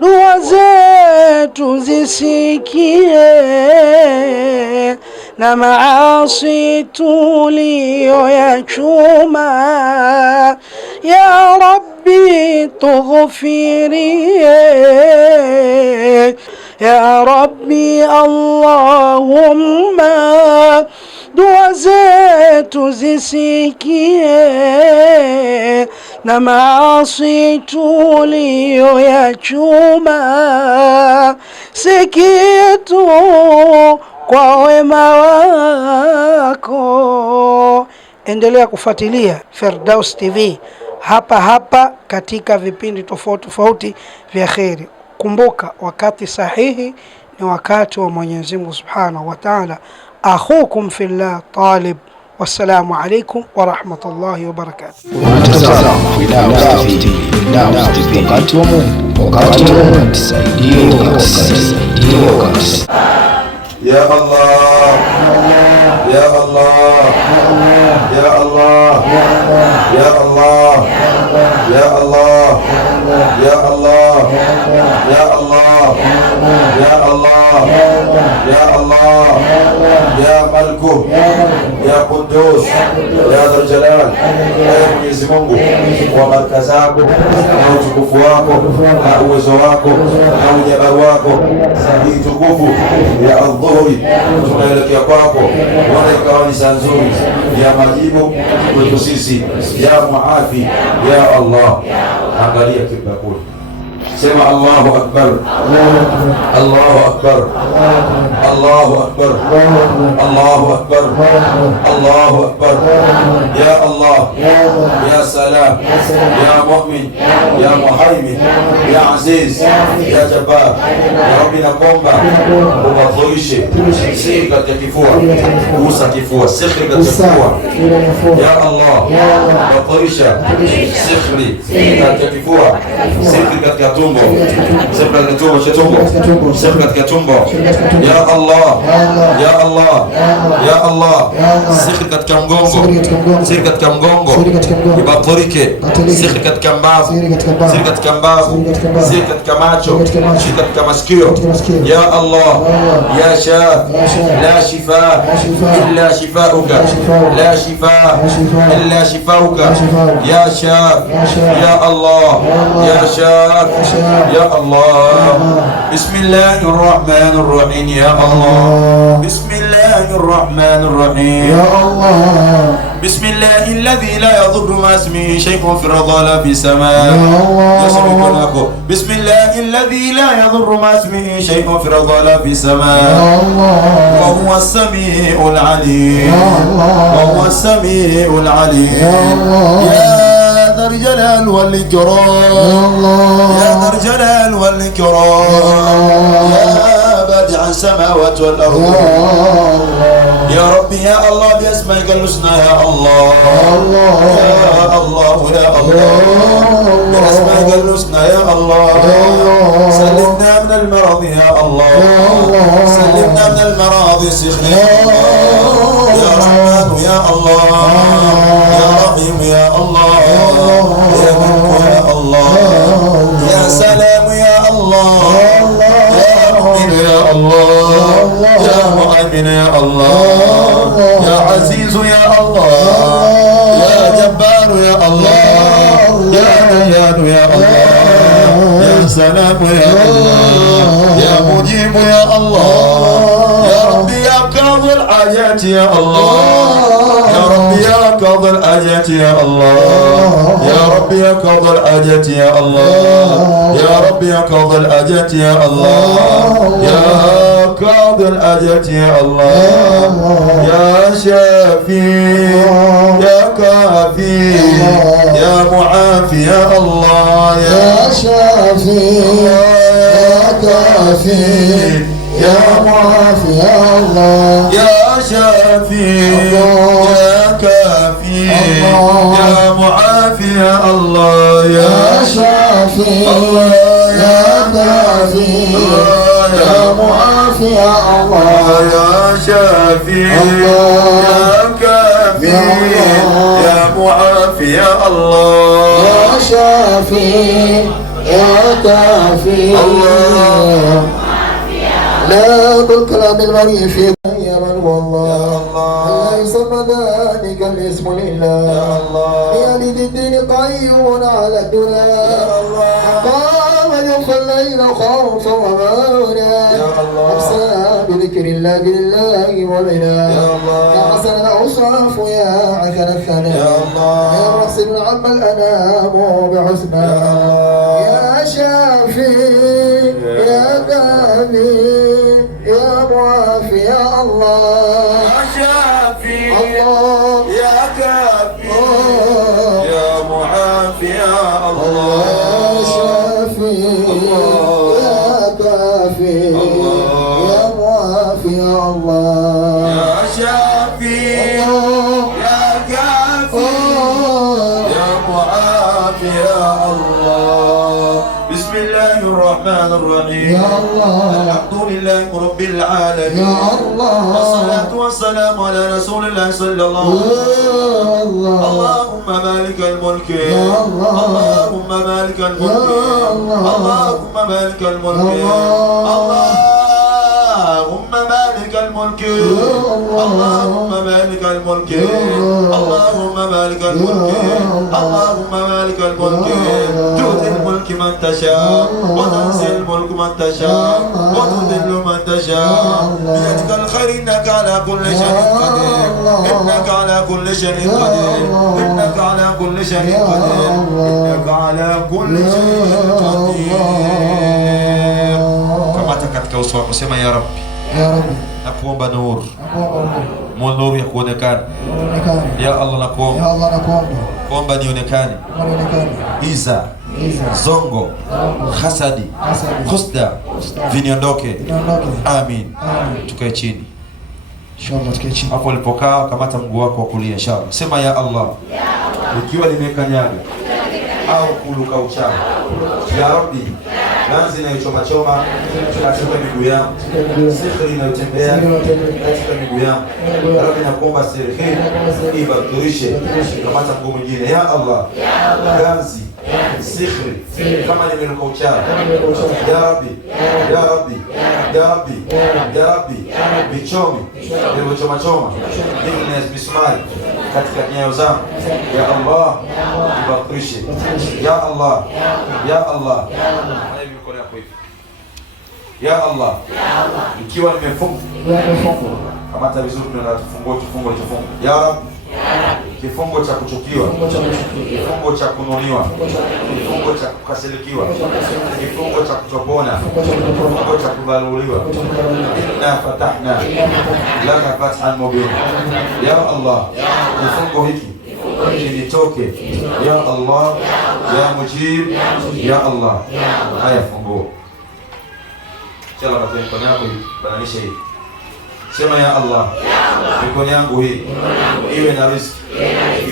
dua zetu zisikie, na maasi tuliyoyachuma. Ya Rabbi tughfirie, ya Rabbi Allahumma, dua zetu zisikie, na maasi tuliyoyachuma. Si kitu kwa wema wako. Endelea kufuatilia Firdaus TV hapa hapa katika vipindi tofauti tofauti vya kheri. Kumbuka, wakati sahihi ni wakati wa Mwenyezi Mungu Subhanahu wa Ta'ala. Akhukum fillah Talib. Wassalamu alaikum wa rahmatullahi wa barakatuh. Wakati wa Mungu, wakati wa Mungu, tusaidie. Ya Allah, Ya Allah, Ya Allah, Ya Allah, Ya Allah, Ya Allah, Ya Allah, Ya Allah, Ya Allah, Ya Maliku, Ya Quddus, Ya Dhul Jalal. Mwenyezi Mungu, kwa baraka zako na utukufu wako na uwezo wako na ujabaru wako, hii tukufu ya adhuhuri tunaelekea kwako, wala ikawa ni saa nzuri ya majibu kwetu sisi. Ya Muafi, Ya Allah, angalia kibla kule, sema Allahu Akbar, Allahu Akbar, Allahu Akbar, Allahu Akbar, Allahu Akbar. Ya Allah, Ya Salam, Ya Mu'min, Ya Muhaimin, Ya Aziz, Ya Jabbar. Ya Rabbi, nakuomba ubadhirishe siri katika kifua, gusa kifua, siri katika kifua. Ya Allah, ubadhirisha siri katika kifua, siri katika tumbo, siri katika tumbo, siri katika tumbo. Ya Allah, Ya Allah, Ya Allah, siri katika mgongo, siri katika mgongo ibadhirike, siri katika mbavu, siri katika mbavu, siri katika macho, siri katika masikio. Ya Allah, Ya Shafi, la shifa illa shifauka, la shifa illa shifauka. Ya Shafi, Ya Allah, Ya Shafi, Ya Allah. Bismillahirrahmanirrahim. Ya Allah, Bismillahirrahmanirrahim. Ya Allah, بسم الله الذي لا يضر مع اسمه شيء في الأرض ولا في السماء. بسم الله الذي لا يضر مع اسمه شيء في الأرض ولا في السماء. وهو السميع العليم، وهو السميع العليم. يا ذا الجلال والإكرام، يا ذا الجلال والإكرام، يا بديع السماوات والأرض. يا ربي يا الله بأسمائك الحسنى يا الله، يا الله يا الله بأسمائك الحسنى يا الله. سلمنا من المرض يا الله، سلمنا من المراض سخنا يا رحمن يا الله، يا رحيم يا الله، يا ملك يا الله، يا سلام يا الله، يا مؤمن يا الله، يا مؤمن يا الله، يا عزيز يا الله، يا جبار يا الله، يا ديان يا الله، يا سلام يا الله، يا مجيب يا الله. يا ربي يا قاضي الحاجات يا الله، يا ربي يا قاضي الحاجات يا الله، يا ربي يا قاضي الحاجات يا الله، يا ربي يا قاضي الحاجات يا الله، يا قاضي الحاجات يا الله، يا شافي يا كافي يا معافي يا الله، يا شافي يا كافي يا معافي يا الله، يا شافي يا كافي يا معافي يا الله، يا شافي يا كافي يا معافي يا الله، يا شافي يا كافي يا معافي يا الله، يا شافي يا كافي لا بالكلام المريء في يا من والله ليس ذلك الاسم لله يا لذي الدين قيوم على الدنيا قام يوم الليل خوفا ومونا أقسى بذكر الله بالله وبنا يا حسن الأوصاف يا عسل الثناء يا محسن عم الأنام بحسنا يا شافي يا كافي يا معافي يا الله يا شافي الله يا كافي يا معافي يا الله يا شافي يا كافي يا معافي يا الله يا شافي يا كافي يا معافي يا الله. بسم الله الرحمن الرحيم. يا الله الحمد لله رب العالمين. يا الله والصلاة والسلام على رسول الله صلى الله عليه وسلم. اللهم مالك الملك اللهم مالك الملك اللهم مالك الملك اللهم مالك الملك اللهم مالك الملك اللهم مالك الملك اللهم مالك الملك تؤتي الملك من تشاء وتنزع الملك من تشاء وتذل من تشاء بيدك الخير انك على كل شيء قدير انك على كل شيء قدير انك على كل شيء قدير انك على كل شيء قدير. Kamata katika uso wako sema ya Rabbi, يا ربي nakuomba nuru, أقوم nuru ya kuonekana. Ya Allah, nakuomba يا الله نقوم kuomba nionekane, ونكان iza zongo hasadi husda viniondoke. Amin. Tukae chini إن شاء الله تكيتشي hapo ulipokaa, kamata mguu wako wa kulia inshallah, sema ya Allah. Ikiwa limekanyaga au kuluka uchafu, ya Rabbi, ganzi inayochoma choma katika miguu yangu, sihri inayotembea katika miguu yangu, Rabbi, nakuomba sihri hii ibatilishe. Kamata mguu mwingine, ya Allah, ganzi sihri kama nimeruka uchafu, ya Rabbi, ya Rabbi, ya Rabbi, ya Rabbi, vichomi vilivyochoma choma hivi misumari katika nyayo zangu, ya Allah, ibatilishe. Ya Allah, ya Allah, ya Allah, ikiwa nimefunga kamata vizuri, tunafungua kifungo cha fungo. Ya Rabbi, kifungo cha kuchukiwa, kifungo cha kununiwa, kifungo cha kukasirikiwa, kifungo cha kutopona, kifungo cha kudhaluliwa. Inna fatahna laka fathan mubina. Ya Allah, kifungo hiki kinitoke, ya Allah, ya Mujib, ya Allah. Haya, funguo chala katika mikono yako, bananisha hii, sema ya Allah, mikono yangu hii iwe na riziki,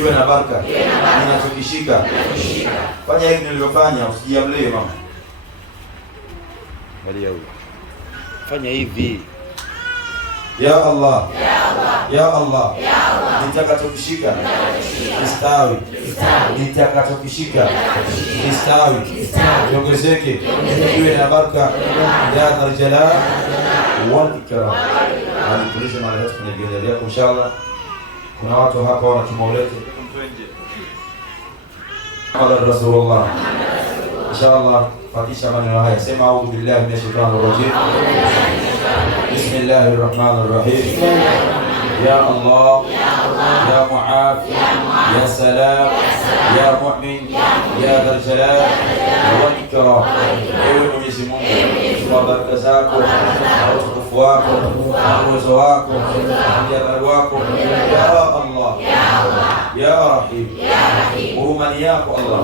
iwe na baraka, ninachokishika fanya hivi nilivyofanya, usijiamlie mama, angalia huyo, fanya hivi. Ya Allah, ya Allah, nitakachokishika kistawi, nitakachokishika kistawi, kiongezeke, iwe na baraka, ya Dhal Jalal wal Ikram. Alitulisha mara yote kwenye gari yako inshallah. Kuna watu hapa wana kimaulete Muhammad Rasulullah inshallah. Fakisha maneno haya, sema a'udhu billahi minash shaitanir rajim, bismillahir rahmanir rahim. Ya Allah, ya Mu'afi, ya Salam, ya Mu'min, ya Dhal Jalal wal Ikram. Ewe Mwenyezi Mungu, kwa baraka zako na utukufu wako na uwezo wako na jalali wako, ya Allah, ya Rahim, hurumani yako Allah,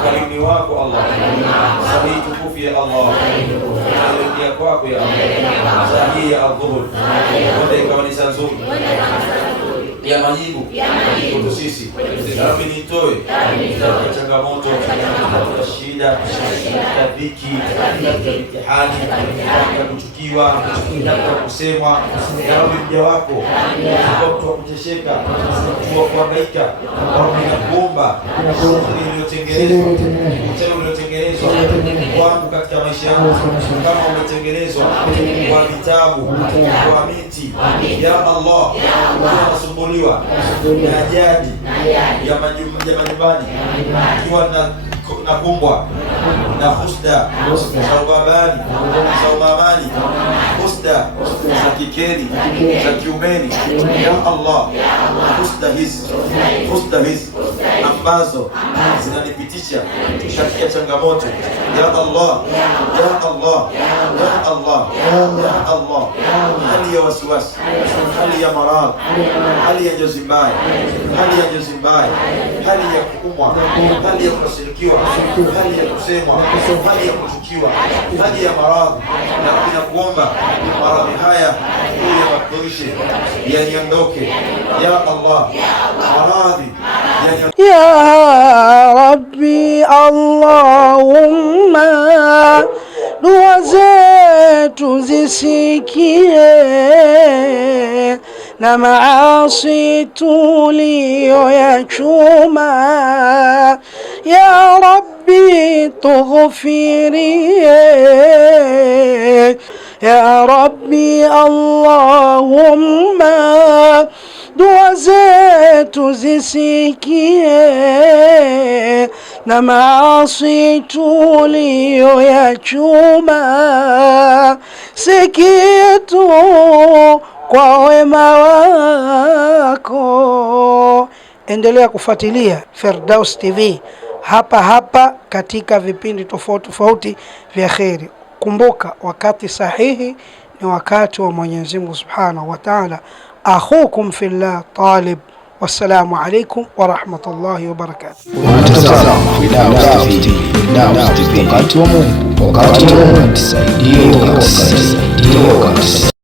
ukarimi wako Allah, sahihi tukufu ya Allah, ya kwako ya Allah, sahihi ya adhuhur, wende ikawa ni saa nzuri, ya majibu kwetu sisi. Ya Rabbi nitoe katika changamoto, katika shida, katika dhiki, katika mitihani, katika kuchukiwa, katika kusemwa. Ya Rabbi mja wako kwa mtu wa kutesheka, mtu wa kuhangaika, kuomba uliotengenezwa wangu katika maisha yangu kama umetengenezwa kwa vitabu, kwa miti. Ya Allah, unasumbuliwa na jadi ya majumbani, ikiwa nakumbwa na husda za ubabani, za umamani, husda za kikeni, za kiumeni. Ya Allah, husda hizi ambazo zinanipitisha katika changamoto. Ya Allah, ya Allah, ya Allah, ya Allah, hali ya wasiwasi, hali ya maradhi, hali ya njozi mbaya, hali ya kuumwa, hali ya kukasirikiwa, hali ya kusemwa, hali ya kuchukiwa, hali ya maradhi. Na ninakuomba maradhi haya uyabadilishe, yaniondoke. Ya Allah, maradhi ya Rabbi, Allahumma dua zetu zisikie na maasi tuliyoyachuma. Ya Rabbi tughfirie, ya Rabbi Allahumma dua zetu zisikie na maasi tuliyoyachuma. Si kitu kwa wema wako. Endelea kufuatilia Firdaus TV hapa hapa katika vipindi tofauti tofauti vya kheri. Kumbuka, wakati sahihi ni wakati wa Mwenyezi Mungu Subhanahu wa Ta'ala. Akhukum fillah Talib. Wassalamu alaikum wa rahmatullahi wa barakatuh. Unatazama Firdaus TV, wakati wa Mungu, wakati wa Mungu. Tusaidie.